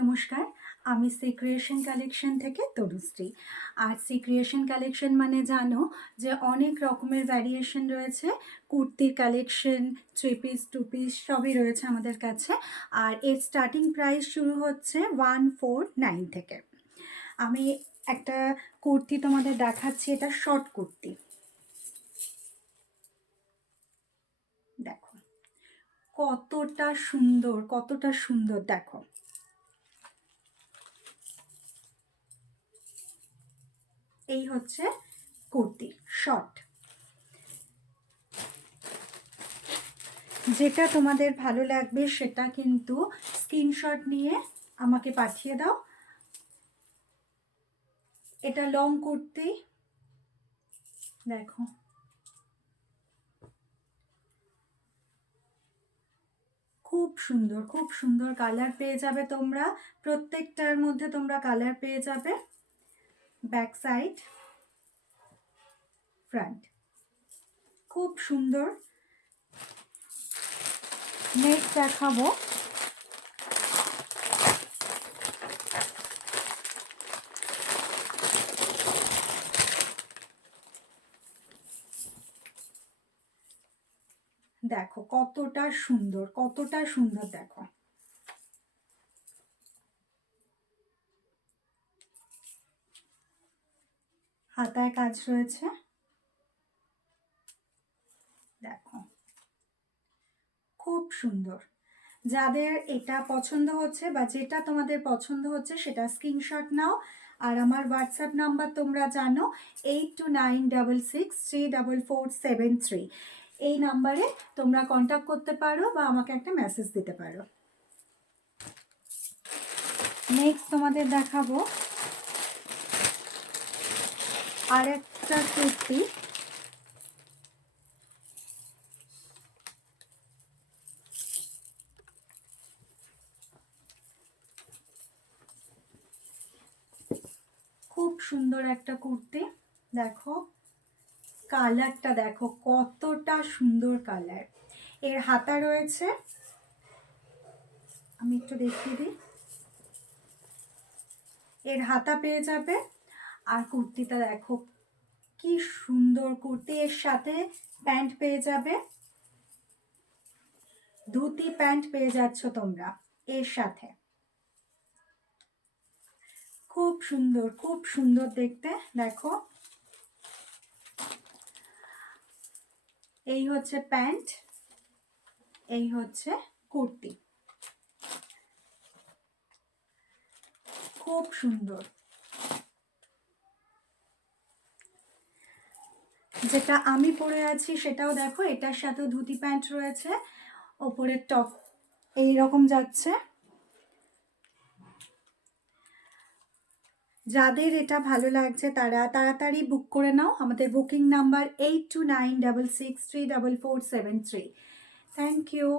নমস্কার, আমি C creation collection থেকে তনুশ্রী। আর সি ক্রিয়েশন কালেকশন মানে জানো যে অনেক রকমের ভ্যারিয়েশন রয়েছে। কুর্তির collection, three piece, two piece সবই রয়েছে আমাদের কাছে। আর এর স্টার্টিং প্রাইস শুরু হচ্ছে 149 থেকে। আমি একটা কুর্তি তোমাদের দেখাচ্ছি, এটা শর্ট কুর্তি। দেখো কতটা সুন্দর, কতটা সুন্দর দেখো। এই হচ্ছে কুর্তি শর্ট। যেটা তোমাদের ভালো লাগবে সেটা কিন্তু স্ক্রিনশট নিয়ে আমাকে পাঠিয়ে দাও। এটা লং কুর্তি, দেখো খুব সুন্দর, খুব সুন্দর কালার পেয়ে যাবে তোমরা। প্রত্যেকটার মধ্যে তোমরা কালার পেয়ে যাবে। ব্যাক সাইড, ফ্রন্ট, খুব সুন্দর। নেক্সট দেখাবো দেখো কতটা সুন্দর, কতটা সুন্দর দেখো। হাতায় কাজ রয়েছে, দেখো খুব সুন্দর। যাদের এটা পছন্দ হচ্ছে বা যেটা তোমাদের পছন্দ হচ্ছে সেটা স্ক্রিনশট নাও। আর আমার হোয়াটসঅ্যাপ নাম্বার তোমরা জানো, 8296634473। এই নাম্বারে তোমরা কন্ট্যাক্ট করতে পারো বা আমাকে একটা মেসেজ দিতে পারো। নেক্সট তোমাদের দেখাবো আর একটা কুর্তি। খুব সুন্দর একটা কুর্তি, দেখো কালারটা দেখো কতটা সুন্দর কালার। এর হাতা রয়েছে, আমি একটু দেখিয়ে দিই। এর হাতা পেয়ে যাবে। আর কুর্তিটা দেখো কি সুন্দর কুর্তি। এর সাথে প্যান্ট পেয়ে যাবে, ধুতি প্যান্ট পেয়ে যাচ্ছ তোমরা এর সাথে। খুব সুন্দর, খুব সুন্দর দেখতে। দেখো এই হচ্ছে প্যান্ট, এই হচ্ছে কুর্তি, খুব সুন্দর। যেটা আমি পরে আছি সেটাও দেখো, এটার সাথে ধুতি প্যান্ট রয়েছে, ওপরের টপ এই রকম যাচ্ছে। যাদের এটা ভালো লাগছে তারা তাড়াতাড়ি বুক করে নাও। আমাদের বুকিং নাম্বার 8296634473। Thank you.